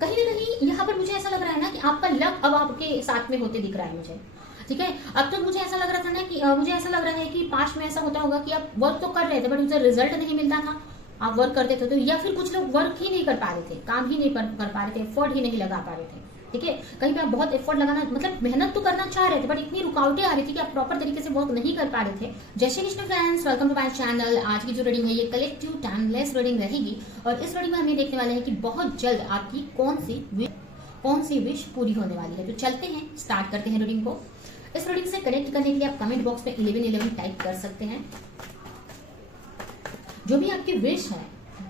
कहीं ना कहीं यहाँ पर मुझे ऐसा लग रहा है ना कि आपका लक अब आपके साथ में होते दिख रहा है मुझे। ठीक है, अब तक मुझे ऐसा लग रहा था ना कि मुझे ऐसा लग रहा है कि पास्ट में ऐसा होता होगा कि आप वर्क तो कर रहे थे बट उसे रिजल्ट नहीं मिलता था, आप वर्क करते थे तो, या फिर कुछ लोग वर्क ही नहीं कर पा रहे थे, काम ही नहीं कर पा रहे थे, एफर्ट ही नहीं लगा पा रहे थे। ठीक है, कहीं पे आप बहुत एफर्ट लगाना मतलब मेहनत तो करना चाह रहे थे बट इतनी रुकावटें आ रही थी कि आप प्रॉपर तरीके से वर्क नहीं कर पा रहे थे। जय Shri Krishna friends, welcome to my channel. आज की जो रीडिंग है ये कलेक्टिव टाइमलेस रीडिंग रहेगी और इस रीडिंग में हम ये देखने वाले हैं कि बहुत जल्द आपकी कौन सी विश पूरी होने वाली है। तो चलते हैं, स्टार्ट करते हैं रीडिंग को। इस रीडिंग से कनेक्ट करने के लिए आप कमेंट बॉक्स में 1111 टाइप कर सकते हैं। जो भी आपकी विश है,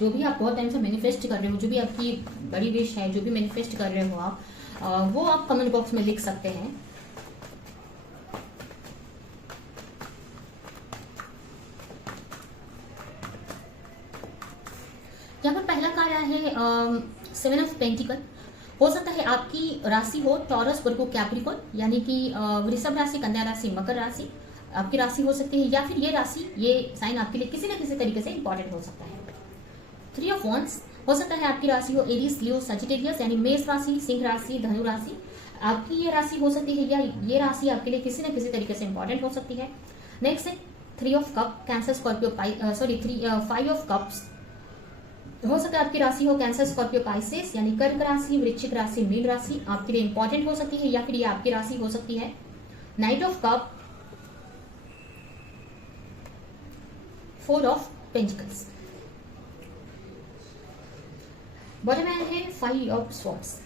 जो भी आप बहुत टाइम से मैनिफेस्ट कर रहे हो, जो भी आपकी बड़ी विश है, जो भी मैनिफेस्ट कर रहे हो आप, वो आप कमेंट बॉक्स में लिख सकते हैं। यहाँ पर पहला कार्ड आया है 7 ऑफ पेंटिकल। हो सकता है आपकी राशि हो टॉरस, वर्गो, कैप्रिकॉर्न, यानी कि वृषभ राशि, कन्या राशि, मकर राशि आपकी राशि हो सकती है, या फिर ये राशि, ये साइन आपके लिए किसी न किसी तरीके से इंपॉर्टेंट हो सकता है। 3 ऑफ वॉन्ड्स, हो सकता है आपकी राशि हो एरीज, लियो, सजिटेरियस, यानी मेष राशि, सिंह राशि, धनु राशि आपकी ये राशि हो सकती है, या ये राशि आपके लिए किसी न किसी तरीके से इंपॉर्टेंट हो सकती है। नेक्स्ट है 3 of cup, cancer, Scorpio, 5 of cups, हो सकता है आपकी राशि हो कैंसर, स्कॉर्पियो, पाइसेस, यानी कर्क राशि, वृश्चिक राशि, मीन राशि आपके लिए इंपॉर्टेंट हो सकती है, या फिर ये आपकी राशि हो सकती है। Night of cup, 4 of pentacles, bottom में है 5 ऑफ स्वॉर्ड्स।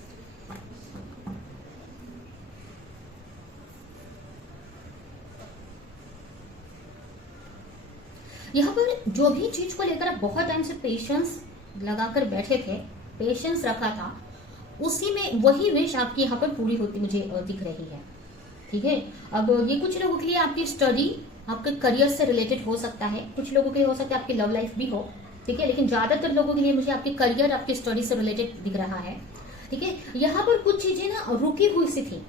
यहाँ पर जो भी चीज को लेकर आप बहुत टाइम से पेशेंस लगाकर बैठे थे, पेशेंस रखा था, उसी में वही विश आपकी यहाँ पर पूरी होती मुझे दिख रही है। ठीक है, अब ये कुछ लोगों के लिए आपकी स्टडी, आपके करियर से रिलेटेड हो सकता है, कुछ लोगों के लिए हो सकता है आपकी लव लाइफ भी हो। ठीक है, लेकिन ज्यादातर लोगों के लिए मुझे आपके करियर, आपकी स्टडी से रिलेटेड दिख रहा है। ठीक है, यहाँ पर कुछ चीजें ना रुकी हुई सी थी,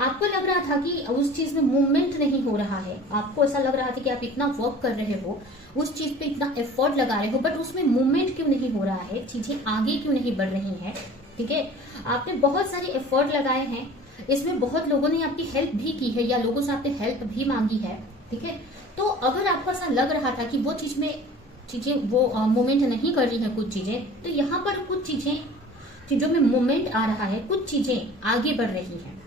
आपको लग रहा था कि उस चीज में मूवमेंट नहीं हो रहा है, आपको ऐसा लग रहा था कि आप इतना वर्क कर रहे हो, उस चीज पे इतना एफर्ट लगा रहे हो, बट उसमें मूवमेंट क्यों नहीं हो रहा है, चीजें आगे क्यों नहीं बढ़ रही हैं। ठीक है, आपने बहुत सारे एफर्ट लगाए हैं, इसमें बहुत लोगों ने आपकी हेल्प भी की है या लोगों से आपने हेल्प भी मांगी है। ठीक है, तो अगर आपको ऐसा लग रहा था कि वो चीजें वो मूवमेंट नहीं कर रही है कुछ चीजें, तो यहाँ पर कुछ चीजों में मूवमेंट आ रहा है, कुछ चीजें आगे बढ़ रही हैं।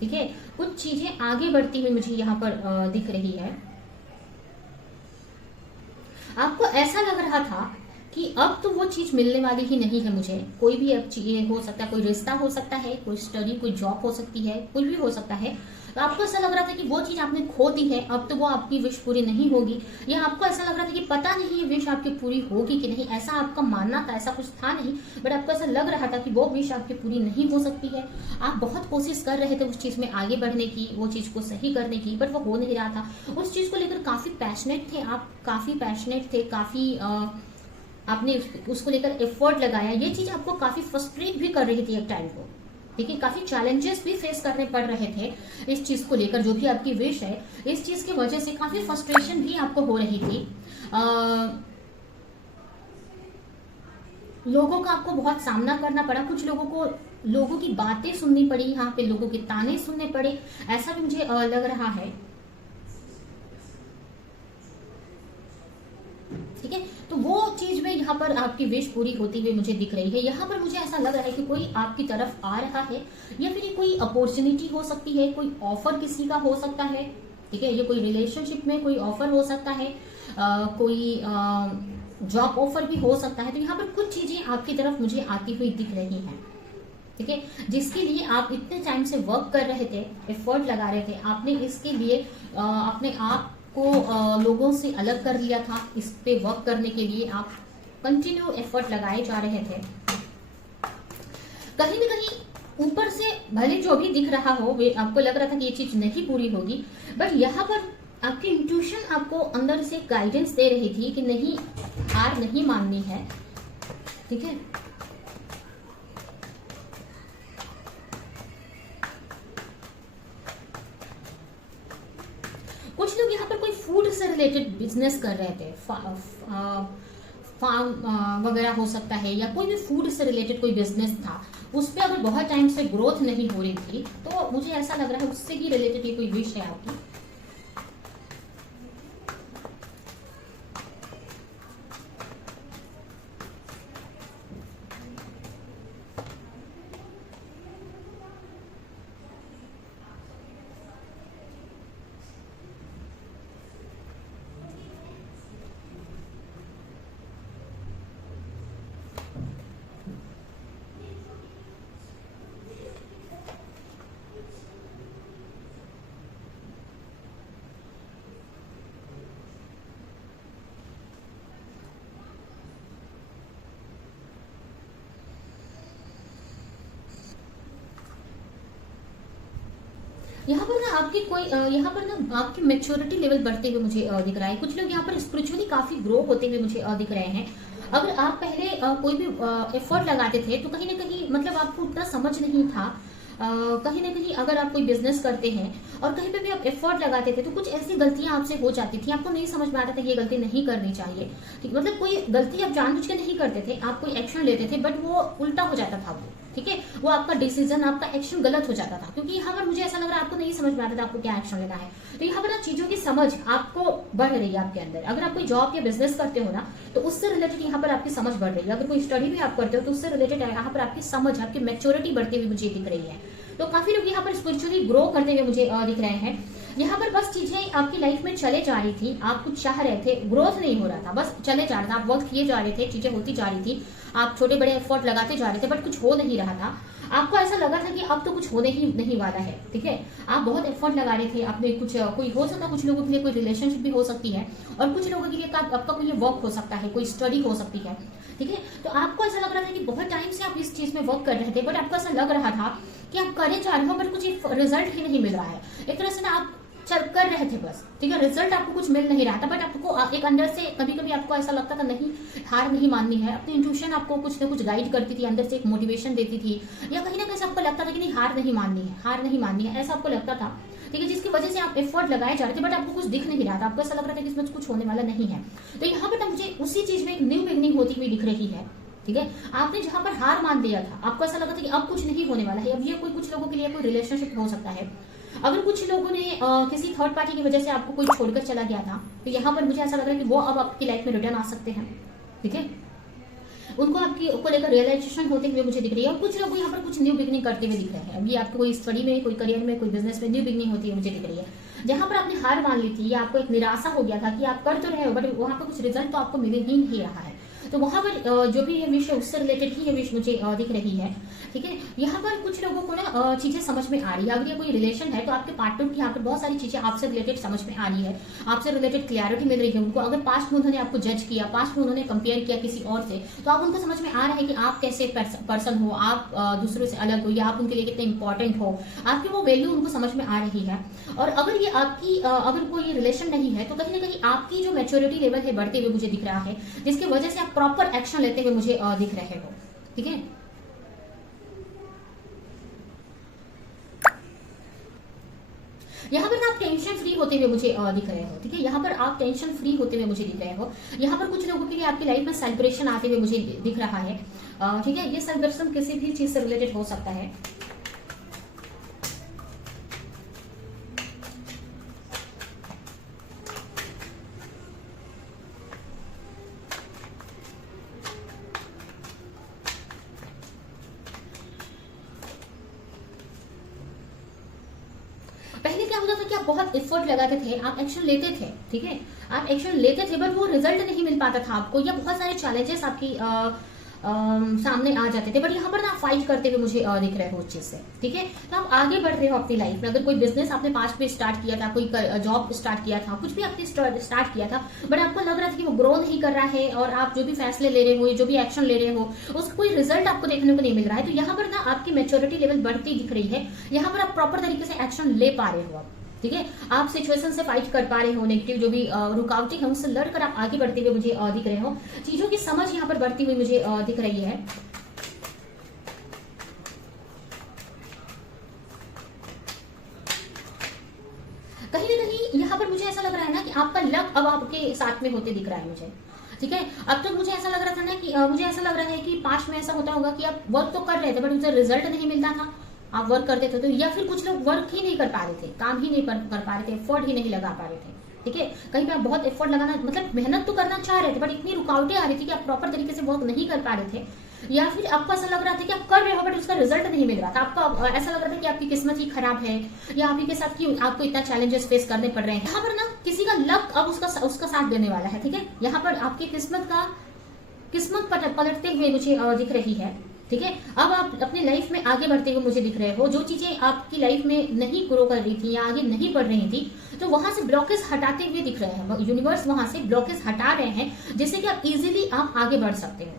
ठीक है, कुछ चीजें आगे बढ़ती हुई मुझे यहाँ पर दिख रही है। आपको ऐसा लग रहा था कि अब तो वो चीज मिलने वाली ही नहीं है मुझे, कोई भी अब चीज हो सकता है, कोई रिश्ता हो सकता है, कोई स्टडी, कोई जॉब हो सकती है, कुछ भी हो सकता है। तो आपको ऐसा लग रहा था कि वो चीज आपने खो दी है, अब तो वो आपकी विश पूरी नहीं होगी, या आपको ऐसा लग रहा था कि पता नहीं ये विश आपकी पूरी होगी कि नहीं, ऐसा आपका मानना था, ऐसा कुछ था नहीं, बट आपको ऐसा लग रहा था कि वो विश आपकी पूरी नहीं हो सकती है। आप बहुत कोशिश कर रहे थे उस चीज में आगे बढ़ने की, वो चीज को सही करने की, बट वो हो नहीं रहा था। उस चीज को लेकर काफी पैशनेट थे आप, काफी पैशनेट थे, काफी आपने उसको लेकर एफर्ट लगाया। ये चीज आपको काफी फ्रस्ट्रेट भी कर रही थी एक टाइम को। ठीक है, काफी चैलेंजेस भी फेस करने पड़ रहे थे इस चीज को लेकर, जो भी आपकी विश है, इस चीज की वजह से काफी फ्रस्ट्रेशन भी आपको हो रही थी। लोगों का आपको बहुत सामना करना पड़ा, कुछ लोगों की बातें सुननी पड़ी, यहाँ पे लोगों के ताने सुनने पड़े, ऐसा भी मुझे लग रहा है। ठीक है, तो वो चीज में यहाँ पर आपकी विश पूरी होती हुई मुझे दिख रही है। यहाँ पर मुझे ऐसा लग रहा है कि कोई आपकी तरफ आ रहा है, या फिर ये कोई अपॉर्चुनिटी हो सकती है, कोई ऑफर किसी का हो सकता है। ठीक है, ये कोई रिलेशनशिप में कोई ऑफर हो सकता है, कोई जॉब ऑफर भी हो सकता है। तो यहाँ पर कुछ चीजें आपकी तरफ मुझे आती हुई दिख रही हैं। ठीक है, जिसके लिए आप इतने टाइम से वर्क कर रहे थे, एफर्ट लगा रहे थे, आपने इसके लिए अपने आप को लोगों से अलग कर लिया था, इस पे वर्क करने के लिए आप कंटिन्यू एफर्ट लगाए जा रहे थे। कहीं न कहीं ऊपर से भले जो भी दिख रहा हो, वे आपको लग रहा था कि ये चीज नहीं पूरी होगी, बट यहाँ पर आपकी इंट्यूशन आपको अंदर से गाइडेंस दे रही थी कि नहीं, हार नहीं माननी है। ठीक है, कुछ लोग यहाँ पर कोई फूड से रिलेटेड बिजनेस कर रहे थे, फार्म वगैरह हो सकता है, या कोई भी फूड से रिलेटेड कोई बिजनेस था, उस पर अगर बहुत टाइम से ग्रोथ नहीं हो रही थी, तो मुझे ऐसा लग रहा है उससे ही रिलेटेड ये कोई विश है आपकी। यहाँ पर ना आपकी कोई यहाँ पर ना आपकी मेच्योरिटी लेवल बढ़ते हुए मुझे दिख रहा है। कुछ लोग यहाँ पर स्पिरिचुअली काफी ग्रो होते हुए मुझे दिख रहे हैं। अगर आप पहले कोई भी एफर्ट लगाते थे, तो कहीं ना कहीं मतलब आपको उतना समझ नहीं था। कहीं ना कहीं अगर आप कोई बिजनेस करते हैं और कहीं पे भी आप एफर्ट लगाते थे, तो कुछ ऐसी गलतियां आपसे हो जाती थी, आपको नहीं समझ में आता था कि ये गलती नहीं करनी चाहिए। ठीक, मतलब कोई गलती आप जानबूझ के नहीं करते थे, आप कोई एक्शन लेते थे, बट वो उल्टा हो जाता था वो। ठीक है, वो आपका डिसीजन, आपका एक्शन गलत हो जाता था, क्योंकि यहाँ पर मुझे ऐसा लग रहा है आपको नहीं समझ में आता था आपको क्या एक्शन लेना है। तो यहाँ पर ना चीजों की समझ आपको बढ़ रही है आपके अंदर। अगर आप कोई जॉब या बिजनेस करते हो ना, तो उससे रिलेटेड यहाँ पर आपकी समझ बढ़ रही है। अगर कोई स्टडी भी आप करते हो, तो उससे रिलेटेड यहाँ पर आपकी समझ, आपकी मैच्योरिटी बढ़ती हुई मुझे दिख रही है। तो काफी लोग यहाँ पर स्पिरिचुअली ग्रो करते हुए मुझे दिख रहे हैं। यहाँ पर बस चीजें आपकी लाइफ में चले जा रही थी, आप कुछ चाह रहे थे, ग्रोथ नहीं हो रहा था, बस चले जा रहा था, आप वर्क किए जा रहे थे, चीजें होती जा रही थी, आप छोटे बड़े एफर्ट लगाते जा रहे थे, बट कुछ हो नहीं रहा था। आपको ऐसा लगा था कि अब तो कुछ होने ही नहीं वाला है। ठीक है, आप बहुत एफर्ट लगा रहे थे, आपने कुछ कोई हो सकता है, कुछ लोगों के लिए कोई रिलेशनशिप भी हो सकती है, और कुछ लोगों के लिए आपका कोई वर्क हो सकता है, कोई स्टडी हो सकती है। ठीक है, तो आपको ऐसा लग रहा था कि बहुत टाइम से आप इस चीज में वर्क कर रहे थे, बट आपको ऐसा लग रहा था कि आप करे जा रहे हो, बट कुछ रिजल्ट ही नहीं मिल रहा है। एक तरह से ना आप चल कर रहे थे बस, ठीक है, रिजल्ट आपको कुछ मिल नहीं रहा था, बट आपको एक अंदर से कभी कभी आपको ऐसा लगता था नहीं, हार नहीं माननी है। अपनी इंट्यूशन आपको कुछ ना कुछ गाइड करती थी, अंदर से एक मोटिवेशन देती थी, या कहीं ना कहीं आपको लगता था कि नहीं, हार नहीं माननी है, हार नहीं माननी है, ऐसा आपको लगता था। ठीक है, जिसकी वजह से आप एफर्ट लगाए जा रहे थे, बट आपको कुछ दिख नहीं रहा था, आपको ऐसा लग रहा था कि इसमें कुछ होने वाला नहीं है। तो यहाँ पर मुझे उसी चीज में एक न्यू बिगनिंग होती हुई दिख रही है। ठीक है, आपने जहां पर हार मान लिया था, आपको ऐसा लगा था कि अब कुछ नहीं होने वाला है, अब ये कोई कुछ लोगों के लिए कोई रिलेशनशिप हो सकता है। अगर कुछ लोगों ने किसी थर्ड पार्टी की वजह से आपको कोई छोड़कर चला गया था, तो यहाँ पर मुझे ऐसा लग रहा है कि वो अब आपकी लाइफ में रिटर्न आ सकते हैं। ठीक है, उनको आपकी को लेकर रियलाइजेशन होते हुए मुझे दिख रही है, और कुछ लोग यहाँ पर कुछ न्यू बिगनिंग करते हुए दिख रहे हैं। अभी आपको कोई स्टडी में, कोई करियर में, कोई बिजनेस में न्यू बिगनिंग होती है मुझे दिख रही है। जहां पर आपने हार मान ली थी, या आपको एक निराशा हो गया था कि आप कर तो रहे हो, बट वहां पर कुछ रिजल्ट तो आपको मिल ही नहीं रहा है, तो वहां पर जो भी ये विश है उससे रिलेटेड ही ये विश मुझे दिख रही है। ठीक है, यहाँ पर कुछ लोगों को ना चीजें समझ में आ रही है। अगर ये कोई रिलेशन है, तो आपके पार्टनर की यहाँ पर बहुत सारी चीजें आपसे रिलेटेड समझ में आ रही है, आपसे रिलेटेड क्लियरिटी मिल रही है उनको। अगर पास्ट में उन्होंने आपको जज किया, पास्ट में उन्होंने कंपेयर किया किसी और से, तो आप उनको समझ में आ रहा है कि आप कैसे पर्सन हो, आप दूसरों से अलग हो, या आप उनके लिए कितने इंपॉर्टेंट हो, आपकी वो वैल्यू उनको समझ में आ रही है। और अगर ये आपकी अगर कोई रिलेशन नहीं है, तो कहीं ना कहीं आपकी जो मैच्योरिटी लेवल है बढ़ते हुए मुझे दिख रहा है, जिसकी वजह से आप प्रॉपर एक्शन लेते हुए मुझे दिख रहे हो। ठीक है, यहाँ पर आप टेंशन फ्री होते हुए मुझे दिख रहे हो। ठीक है, यहाँ पर आप टेंशन फ्री होते हुए मुझे दिख रहे हो। यहाँ पर कुछ लोगों के लिए आपकी लाइफ में सेलिब्रेशन आते हुए मुझे दिख रहा है। ठीक है, ये सेलिब्रेशन किसी भी चीज से रिलेटेड हो सकता है। पहले क्या होता था कि आप बहुत एफर्ट लगाते थे, आप एक्शन लेते थे। ठीक है, आप एक्शन लेते थे, बट वो रिजल्ट नहीं मिल पाता था आपको, या बहुत सारे चैलेंजेस आपकी सामने आ जाते थे। बट यहाँ पर ना आप फाइट करते हुए मुझे दिख रहे हो उस चीज से। ठीक है, तो आप आगे बढ़ रहे हो अपनी लाइफ में। अगर कोई बिजनेस आपने पास्ट में स्टार्ट किया था, कोई जॉब स्टार्ट किया था, कुछ भी आपने स्टार्ट किया था, बट आपको लग रहा था कि वो ग्रो नहीं कर रहा है, और आप जो भी फैसले ले रहे हो, जो भी एक्शन ले रहे हो, उसका कोई रिजल्ट आपको देखने को नहीं मिल रहा है, तो यहाँ पर ना आपकी मैच्योरिटी लेवल बढ़ती दिख रही है। यहाँ पर आप प्रॉपर तरीके से एक्शन ले पा रहे हो। ठीक है, आप सिचुएशन से फाइट कर पा रहे हो, नेगेटिव जो भी रुकावटें हैं उनसे लड़कर आप आगे बढ़ते हुए मुझे दिख रहे हो। चीजों की समझ यहाँ पर बढ़ती हुई मुझे दिख रही है। कहीं ना कहीं यहाँ पर मुझे ऐसा लग रहा है ना कि आपका लक अब आपके साथ में होते दिख रहा है मुझे। ठीक है। अब तक मुझे ऐसा लग रहा था ना कि मुझे ऐसा लग रहा है कि पास्ट में ऐसा होता होगा कि आप वर्क तो कर रहे थे बट उसे रिजल्ट नहीं मिलता था, आप वर्क करते थे तो, या फिर कुछ लोग वर्क ही नहीं कर पा रहे थे, काम ही नहीं कर पा रहे थे, एफर्ट ही नहीं लगा पा रहे थे। ठीक है, कहीं पे आप बहुत एफर्ट लगाना, मतलब मेहनत तो करना चाह रहे थे बट इतनी रुकावटें आ रही थी कि आप प्रॉपर तरीके से वर्क नहीं कर पा रहे थे, या फिर आपको ऐसा लग रहा था कि आप कर रहे हो बट उसका रिजल्ट नहीं मिल रहा था, आपको ऐसा लग रहा था कि आपकी किस्मत ही खराब है, या आप ही के साथ कि आपको इतना चैलेंजेस फेस करने पड़ रहे हैं। यहाँ पर ना किसी का लक अब उसका साथ देने वाला है। ठीक है, यहाँ पर आपकी किस्मत पलटते हुए मुझे दिख रही है। ठीक है, अब आप अपनी लाइफ में आगे बढ़ते हुए मुझे दिख रहे हो, जो चीजें आपकी लाइफ में नहीं ग्रो कर रही थी या आगे नहीं बढ़ रही थी, तो वहां से ब्लॉकेज हटाते हुए दिख रहे हैं, यूनिवर्स वहां से ब्लॉकेज हटा रहे हैं जिससे कि आप इजीली आप आगे बढ़ सकते हो।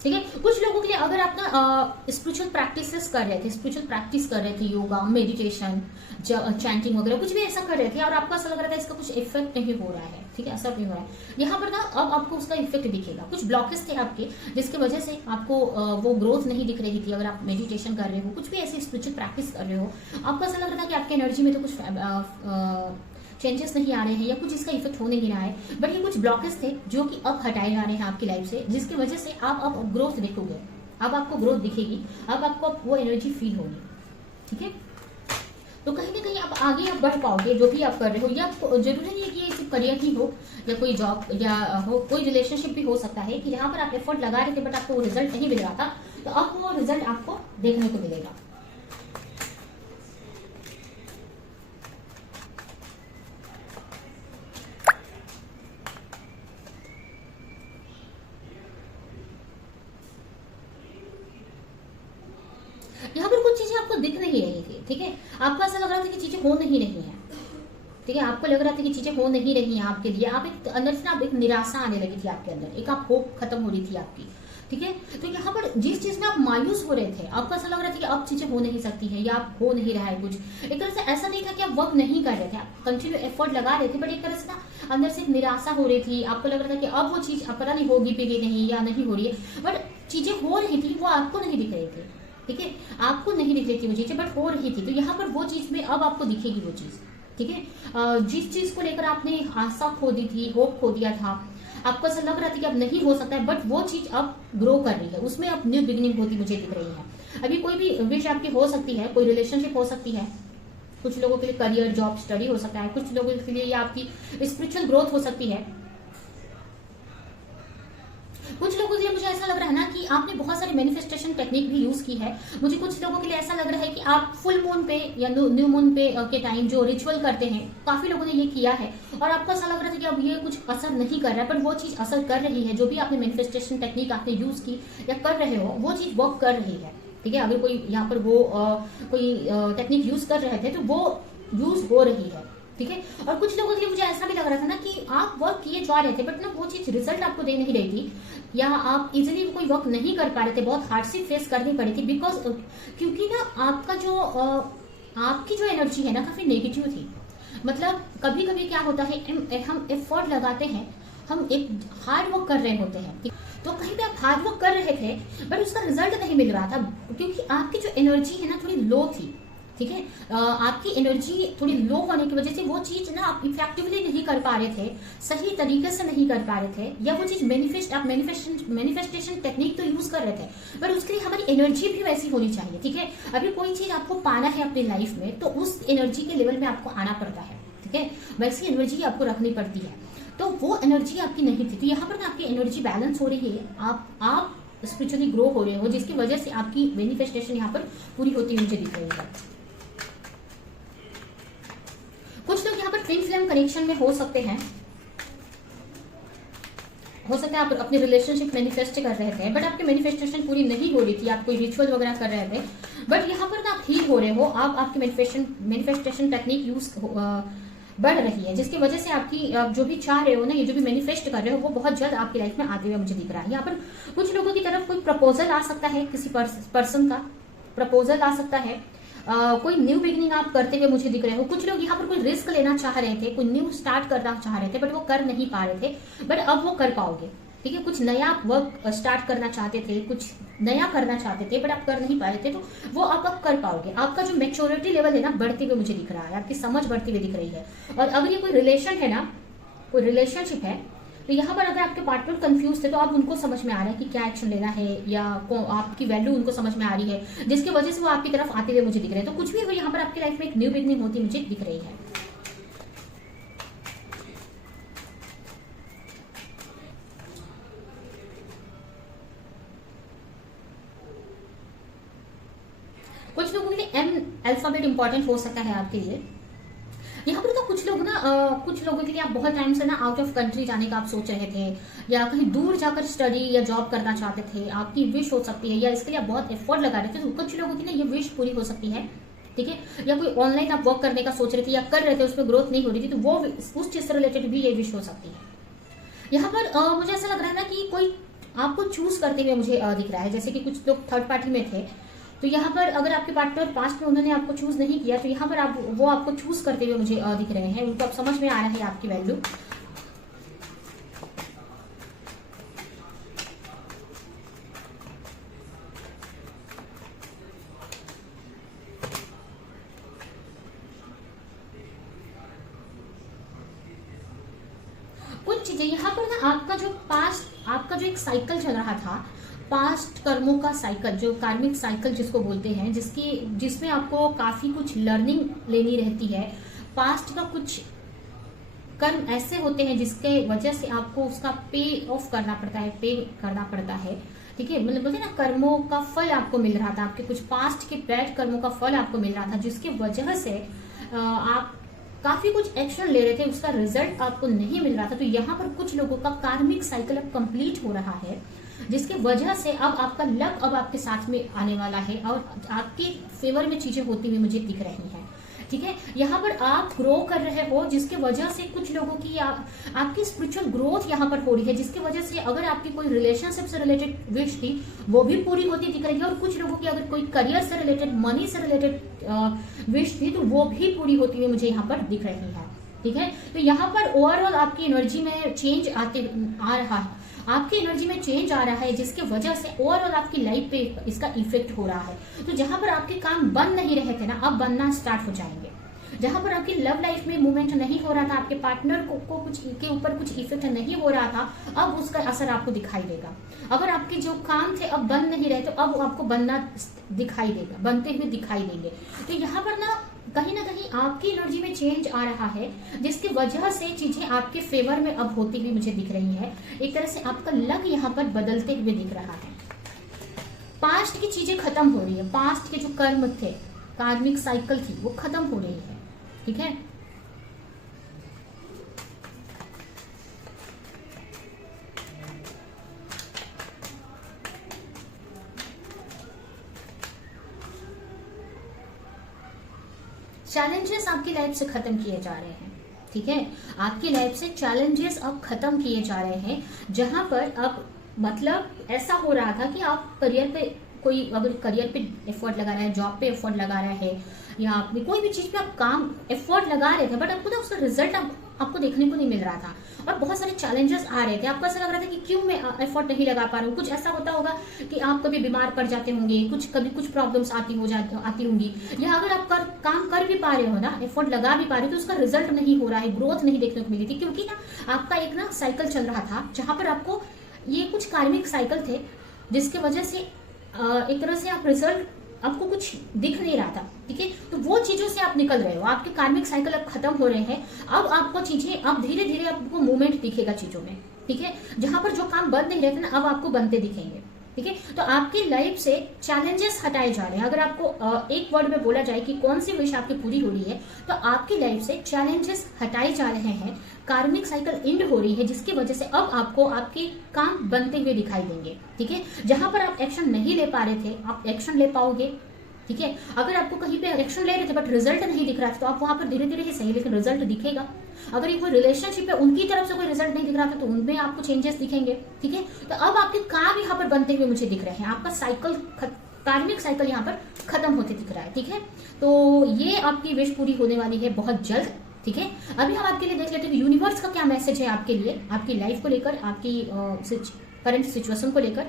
ठीक है, कुछ लोगों के लिए अगर आप ना स्पिरिचुअल प्रैक्टिसेस कर रहे थे, स्पिरिचुअल प्रैक्टिस कर रहे थे, योगा, मेडिटेशन, चैंटिंग वगैरह कुछ भी ऐसा कर रहे थे और आपको ऐसा लग रहा था इसका कुछ इफेक्ट नहीं हो रहा है, ठीक है, असर नहीं हो रहा है, यहाँ पर ना अब आपको उसका इफेक्ट दिखेगा। कुछ ब्लॉकेज थे आपके जिसकी वजह से आपको वो ग्रोथ नहीं दिख रही थी। अगर आप मेडिटेशन कर रहे हो, कुछ भी ऐसी स्पिरिचुअल प्रैक्टिस कर रहे हो, आपको ऐसा लग रहा था कि आपकी एनर्जी में तो कुछ चेंजेस नहीं आ रहे हैं या कुछ इसका इफेक्ट हो नहीं रहा है, बट ये कुछ ब्लॉकेज थे जो कि अब हटाए जा रहे हैं आपकी लाइफ से, जिसकी वजह से आप अब ग्रोथ देखोगे, अब आपको ग्रोथ दिखेगी, अब आपको वो एनर्जी फील होगी। ठीक है, तो कहीं ना कहीं आप आगे आप बढ़ पाओगे जो भी आप कर रहे हो, या जरूरी नहीं है कि ये सिर्फ करियर ही हो या कोई जॉब या हो, कोई रिलेशनशिप भी हो सकता है कि जहां पर आप एफर्ट लगा रहे थे बट आपको वो रिजल्ट नहीं मिल रहा था, तो अब वो रिजल्ट आपको देखने को मिलेगा। यहाँ पर कुछ चीजें आपको दिख नहीं रही थी। ठीक है, आपको ऐसा लग रहा था कि चीजें हो नहीं रही हैं। ठीक है, आपको लग रहा था कि चीजें हो नहीं रही हैं आपके लिए, आप एक अंदर से ना एक निराशा आने लगी थी आपके अंदर, एक आप होप खत्म हो रही थी आपकी। ठीक है, तो यहाँ पर जिस चीज में आप मायूस हो रहे थे, आपको ऐसा लग रहा था कि अब चीजें हो नहीं सकती है या आप हो नहीं रहा है कुछ, एक तरह से ऐसा नहीं था कि आप वर्क नहीं कर रहे थे, आप कंटिन्यू एफर्ट लगा रहे थे, बट एक तरह से ना अंदर से निराशा हो रही थी, आपको लग रहा था कि अब वो चीज पता नहीं होगी भी नहीं या नहीं हो रही है, बट चीजें हो रही थी, वो आपको नहीं दिख रही थी। ठीक है, आपको नहीं दिख रही थी वो चीजें बट हो रही थी, तो यहाँ पर वो चीज में अब आपको दिखेगी वो चीज। ठीक है, जिस चीज को लेकर आपने आशा खो दी थी, होप खो दिया था, आपको ऐसा लग रहा था कि अब नहीं हो सकता है, बट वो चीज अब ग्रो कर रही है, उसमें अब न्यू बिगिनिंग होती मुझे दिख रही है। अभी कोई भी विश आपकी हो सकती है, कोई रिलेशनशिप हो सकती है, कुछ लोगों के लिए करियर, जॉब, स्टडी हो सकता है, कुछ लोगों के लिए आपकी स्पिरिचुअल ग्रोथ हो सकती है, कुछ लोगों के लिए मुझे ऐसा लग रहा है ना कि आपने बहुत सारी मैनिफेस्टेशन टेक्निक भी यूज की है। मुझे कुछ लोगों के लिए ऐसा लग रहा है कि आप फुल मून पे या न्यू मून पे के टाइम जो रिचुअल करते हैं, काफी लोगों ने ये किया है और आपको ऐसा लग रहा था कि अब ये कुछ असर नहीं कर रहा है, पर वो चीज असर कर रही है। जो भी आपने मैनिफेस्टेशन टेक्निक आपने यूज की या कर रहे हो, वो चीज वर्क कर रही है। ठीक है, अगर कोई यहाँ पर वो कोई टेक्निक यूज कर रहे थे तो वो यूज हो रही है। ठीक है, और कुछ लोगों के लिए मुझे ऐसा भी लग रहा था ना कि आप वर्क किए जा रहे थे बट ना वो चीज रिजल्ट आपको दे नहीं रही थी, या आप इजीली कोई वर्क नहीं कर पा रहे थे, बहुत हार्डशिप फेस करनी पड़ी थी, बिकॉज क्योंकि ना आपका जो आपकी जो एनर्जी है ना काफी नेगेटिव थी। मतलब कभी कभी क्या होता है, हम एफर्ट लगाते हैं, हम एक हार्ड वर्क कर रहे होते हैं, तो कहीं पे आप हार्ड वर्क कर रहे थे बट उसका रिजल्ट नहीं मिल रहा था, क्योंकि आपकी जो एनर्जी है ना थोड़ी लो थी। ठीक है, आपकी एनर्जी थोड़ी लो होने की वजह से वो चीज ना आप इफेक्टिवली नहीं कर पा रहे थे, सही तरीके से नहीं कर पा रहे थे, या वो चीज मैनिफेस्टेशन टेक्निक तो यूज कर रहे थे पर उसके लिए हमारी एनर्जी भी वैसी होनी चाहिए। ठीक है, अभी कोई चीज आपको पाना है अपनी लाइफ में तो उस एनर्जी के लेवल में आपको आना पड़ता है। ठीक है, वैसी एनर्जी आपको रखनी पड़ती है, तो वो एनर्जी आपकी नहीं थी, तो यहाँ पर ना आपकी एनर्जी बैलेंस हो रही है, आप स्पिरिचुअली ग्रो हो रहे हो, जिसकी वजह से आपकी मैनिफेस्टेशन यहाँ पर पूरी होती हुई मुझे दिख रही है। कुछ लोग यहाँ पर ट्विन फ्लेम कनेक्शन में हो सकते हैं, आप अपनी रिलेशनशिप मैनिफेस्ट कर रहे थे बट आपकी मैनिफेस्टेशन पूरी नहीं हो रही थी, आप कोई रिचुअल वगैरह कर रहे थे, बट यहाँ पर ना आप हील हो रहे हो, आप आपकी मैनिफेस्टेशन टेक्निक यूज बढ़ रही है, जिसकी वजह से आपकी आप जो भी चाह रहे हो ना, ये जो भी मैनिफेस्ट कर रहे हो वो बहुत जल्द आपकी लाइफ में आते हुए मुझे दिख रहा है। यहाँ पर कुछ लोगों की तरफ कोई प्रपोजल आ सकता है, किसी पर्सन का प्रपोजल आ सकता है, कोई न्यू बिगिनिंग आप करते हुए मुझे दिख रहे हो। कुछ लोग यहाँ पर कोई रिस्क लेना चाह रहे थे, कोई न्यू स्टार्ट करना चाह रहे थे बट वो कर नहीं पा रहे थे, बट अब वो कर पाओगे। ठीक है, कुछ नया वर्क स्टार्ट करना चाहते थे, कुछ नया करना चाहते थे बट आप कर नहीं पा रहे थे, तो वो आप अब कर पाओगे। आपका जो मैच्योरिटी लेवल है ना बढ़ते हुए मुझे दिख रहा है, आपकी समझ बढ़ती हुई दिख रही है। और अगर ये कोई रिलेशन है ना, कोई रिलेशनशिप है तो यहाँ पर अगर आपके पार्टनर कंफ्यूज थे तो अब उनको समझ में आ रहा है कि क्या एक्शन लेना है, या आपकी वैल्यू उनको समझ में आ रही है, जिसकी वजह से वो आपकी तरफ आते हुए मुझे दिख रहे हैं। तो कुछ भी हो, यहाँ पर आपकी लाइफ में एक न्यू बिगनिंग होती मुझे दिख रही है। कुछ लोगों के लिए एम अल्फाबेट इंपॉर्टेंट हो सकता है आपके लिए। यहाँ पर तो कुछ लोग ना कुछ लोगों के लिए आप बहुत टाइम से ना आउट ऑफ कंट्री जाने का आप सोच रहे थे, या कहीं दूर जाकर स्टडी या जॉब करना चाहते थे, आपकी विश हो सकती है, या इसके लिए आप बहुत एफर्ट लगा रहे थे। तो कुछ लोगों की ना ये विश पूरी हो सकती है, ठीक है। या कोई ऑनलाइन आप वर्क करने का सोच रहे थे या कर रहे थे, उस पर ग्रोथ नहीं हो रही थी, तो वो उस चीज से रिलेटेड भी ये विश हो सकती है। यहाँ पर मुझे ऐसा लग रहा है ना कि कोई आपको चूज करते हुए मुझे दिख रहा है, जैसे कि कुछ लोग थर्ड पार्टी में थे, तो यहाँ पर अगर आपके पार्टनर पास्ट में उन्होंने आपको चूज नहीं किया, तो यहाँ पर वो आपको चूज करते हुए मुझे दिख रहे हैं, उनको अब समझ में आ रहा है आपकी वैल्यू। कुछ चीजें यहाँ पर ना आपका जो पास्ट, आपका जो एक साइकिल चल रहा था, पास्ट कर्मों का साइकिल, जो कार्मिक साइकिल जिसको बोलते हैं, जिसमें आपको काफी कुछ लर्निंग लेनी रहती है। पास्ट का कुछ कर्म ऐसे होते हैं जिसके वजह से आपको उसका पे ऑफ करना पड़ता है, पे करना पड़ता है, ठीक है। मतलब बोलते हैं ना, कर्मों का फल आपको मिल रहा था, आपके कुछ पास्ट के बैड कर्मों का फल आपको मिल रहा था, जिसकी वजह से आप काफी कुछ एक्शन ले रहे थे, उसका रिजल्ट आपको नहीं मिल रहा था। तो यहाँ पर कुछ लोगों का कार्मिक साइकिल अब कंप्लीट हो रहा है, जिसके वजह से अब आपका लक अब आपके साथ में आने वाला है और आपके फेवर में चीजें होती हुई मुझे दिख रही हैं, ठीक है। यहाँ पर आप ग्रो कर रहे हो, जिसके वजह से कुछ लोगों की आपकी स्पिरिचुअल ग्रोथ यहाँ पर हो रही है, जिसकी वजह से अगर आपकी कोई रिलेशनशिप से रिलेटेड विश थी वो भी पूरी होती दिख रही है, और कुछ लोगों की अगर कोई करियर से रिलेटेड, मनी से रिलेटेड विश थी तो वो भी पूरी होती हुई मुझे यहाँ पर दिख रही है, ठीक है। तो यहाँ पर ओवरऑल आपकी एनर्जी में चेंज आ रहा है, आपकी एनर्जी में चेंज आ रहा है, जिसकी वजह से ओवरऑल आपकी लाइफ पे इसका इफेक्ट हो रहा है। तो जहां पर आपके काम बन नहीं रहे थे ना, अब बनना स्टार्ट हो जाएंगे। जहां पर आपकी लव लाइफ में मूवमेंट नहीं हो रहा था, आपके पार्टनर को कुछ के ऊपर कुछ इफेक्ट नहीं हो रहा था, अब उसका असर आपको दिखाई देगा। अगर आपके जो काम थे अब बन नहीं रहे, तो अब आपको बनना दिखाई देगा, बनते हुए दिखाई देंगे। तो यहाँ पर ना कहीं आपकी एनर्जी में चेंज आ रहा है, जिसकी वजह से चीजें आपके फेवर में अब होती हुई मुझे दिख रही है। एक तरह से आपका लक यहाँ पर बदलते हुए दिख रहा है। पास्ट की चीजें खत्म हो रही है, पास्ट के जो कर्म थे, कार्मिक साइकिल थी, वो खत्म हो रही है, ठीक है। चैलेंजेस आपकी लाइफ से खत्म किए जा रहे हैं, ठीक है। आपकी लाइफ से चैलेंजेस अब खत्म किए जा रहे हैं, जहां पर अब मतलब ऐसा हो रहा था कि आप करियर पे, कोई अगर करियर पे एफर्ट लगा रहा है, जॉब पे एफर्ट लगा रहा है, या आपने कोई भी चीज पे आप काम एफर्ट लगा रहे थे, बट आपको ना उसका रिजल्ट आपको देखने को नहीं मिल रहा था, और बहुत सारे चैलेंजेस आ रहे थे। आपको ऐसा लग रहा था कि क्यों मैं एफर्ट नहीं लगा पा रहा हूँ। कुछ ऐसा होता होगा कि आप कभी बीमार पड़ जाते होंगे, कभी कुछ प्रॉब्लम्स आती होंगी, या अगर आप काम कर भी पा रहे हो ना, एफर्ट लगा भी पा रहे हो, तो उसका रिजल्ट नहीं हो रहा है, ग्रोथ नहीं देखने को मिली थी, क्योंकि ना आपका एक ना साइकिल चल रहा था, जहां पर आपको ये कुछ कार्मिक साइकिल थे, जिसके वजह से एक तरह से आप रिजल्ट आपको कुछ दिख नहीं रहा था, ठीक है। तो वो चीजों से आप निकल रहे हो, आपके कार्मिक साइकिल अब खत्म हो रहे हैं। अब आपको चीजें, अब धीरे धीरे आपको मूवमेंट दिखेगा चीजों में, ठीक है। जहां पर जो काम बंद नहीं रहते ना, अब आपको बनते दिखेंगे, ठीक है। तो आपकी लाइफ से चैलेंजेस हटाए जा रहे हैं। अगर आपको एक वर्ड में बोला जाए कि कौन सी विश आपकी पूरी हो रही है, तो आपकी लाइफ से चैलेंजेस हटाए जा रहे हैं, कार्मिक साइकिल एंड हो रही है, जिसकी वजह से अब आपको आपके काम बनते हुए दिखाई देंगे, ठीक है। जहां पर आप एक्शन नहीं ले पा रहे थे, आप एक्शन ले पाओगे, ठीक है। अगर आपको कहीं पे एक्शन ले रहे थे बट रिजल्ट नहीं दिख रहा था, तो आप वहां पर धीरे धीरे ही सही, लेकिन रिजल्ट दिखेगा। अगर ये कोई रिलेशनशिप है, उनकी तरफ से कोई रिजल्ट नहीं दिख रहा था, तो उनमें आपको चेंजेस दिखेंगे, ठीक है। तो अब आपके काम यहाँ पर बनते हुए मुझे दिख रहे हैं, आपका साइकिल, कार्मिक साइकिल यहाँ पर खत्म होते दिख रहा है, ठीक है। तो ये आपकी विश पूरी होने वाली है बहुत जल्द, ठीक है। अभी हम आपके लिए देख लेते हैं यूनिवर्स का क्या मैसेज है आपके लिए, आपकी लाइफ को लेकर, आपकी करंट सिचुएशन को लेकर।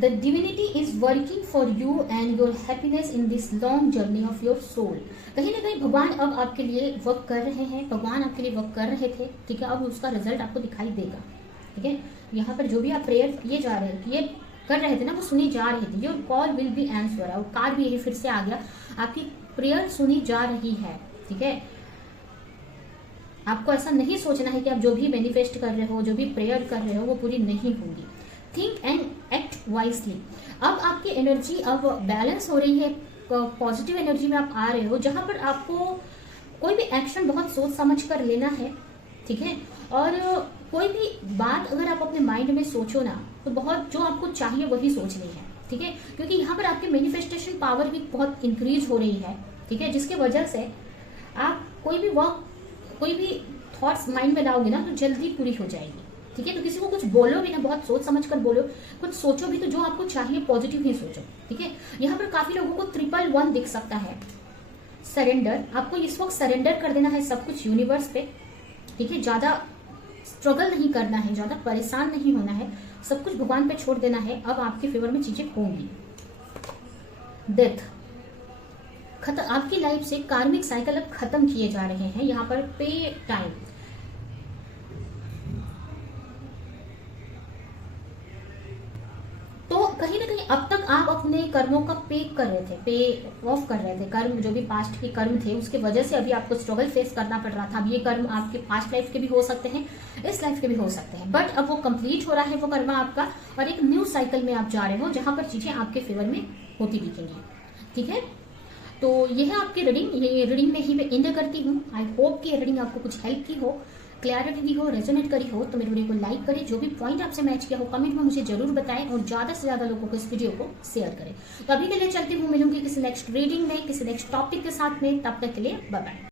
The divinity is working for you and your happiness in this long journey of your soul. कहीं ना कहीं भगवान अब आपके लिए वर्क कर रहे हैं, भगवान आपके लिए वर्क कर रहे थे, ठीक है, अब उसका रिजल्ट आपको दिखाई देगा, ठीक है। यहाँ पर जो भी आप प्रेयर किए जा रहे हैं, ये कर रहे थे ना, वो सुनी जा रही थी। Your call will be answer, और कार्ड भी यही फिर से आ गया, आपकी प्रेयर सुनी जा रही है, ठीक है। आपको ऐसा नहीं सोचना है कि आप जो भी मैनिफेस्ट कर रहे हो, जो भी प्रेयर कर रहे हो, वो पूरी नहीं होंगी। Think and act wisely. अब आपकी एनर्जी अब बैलेंस हो रही है, पॉजिटिव एनर्जी में आप आ रहे हो, जहां पर आपको कोई भी एक्शन बहुत सोच समझ कर लेना है, ठीक है। और कोई भी बात अगर आप अपने माइंड में सोचो ना, तो बहुत जो आपको चाहिए वही सोचनी है, ठीक है, क्योंकि यहाँ पर आपकी मैनिफेस्टेशन पावर भी बहुत इंक्रीज हो रही है, ठीक है, जिसकी वजह से आप कोई भी थॉट्स माइंड में लाओगे ना, तो जल्दी पूरी हो जाएगी, ठीक है। तो किसी को कुछ बोलो भी ना, बहुत सोच समझ कर बोलो, कुछ सोचो भी तो जो आपको चाहिए पॉजिटिव ही सोचो, ठीक है। यहाँ पर काफी लोगों को 111 दिख सकता है, सरेंडर। आपको इस वक्त सरेंडर कर देना है सब कुछ यूनिवर्स पे, ठीक है। ज्यादा स्ट्रगल नहीं करना है, ज्यादा परेशान नहीं होना है, सब कुछ भगवान पे छोड़ देना है। अब आपके फेवर में चीजें होंगी। डेथ, आपकी लाइफ से कार्मिक साइकिल अब खत्म किए जा रहे हैं। यहाँ पर पे टाइम, तो कहीं ना कहीं अब तक आप अपने कर्मों का पे ऑफ कर रहे थे। कर्म जो भी पास्ट के कर्म थे, उसके वजह से अभी आपको स्ट्रगल फेस करना पड़ रहा था। अब ये कर्म आपके पास्ट लाइफ के भी हो सकते हैं, इस लाइफ के भी हो सकते हैं, बट अब वो कंप्लीट हो रहा है वो कर्म आपका, और एक न्यू साइकिल में आप जा रहे हो, जहां पर चीजें आपके फेवर में होती दिखेंगी, ठीक है। तो ये है आपकी रीडिंग, ये रीडिंग में ही मैं एंड करती हूँ। आई होप कि रीडिंग आपको कुछ हेल्प की हो, क्लैरिटी दी हो, रेजोनेट करी हो। तो मेरे वीडियो को लाइक करें, जो भी पॉइंट आपसे मैच किया हो कमेंट में मुझे जरूर बताएं, और ज्यादा से ज्यादा लोगों को इस वीडियो को शेयर करें। तो अभी के लिए चलती हूँ, मिलूंगी किसी नेक्स्ट रीडिंग में, किसी नेक्स्ट टॉपिक के साथ में। तब तक के लिए बाय बाय।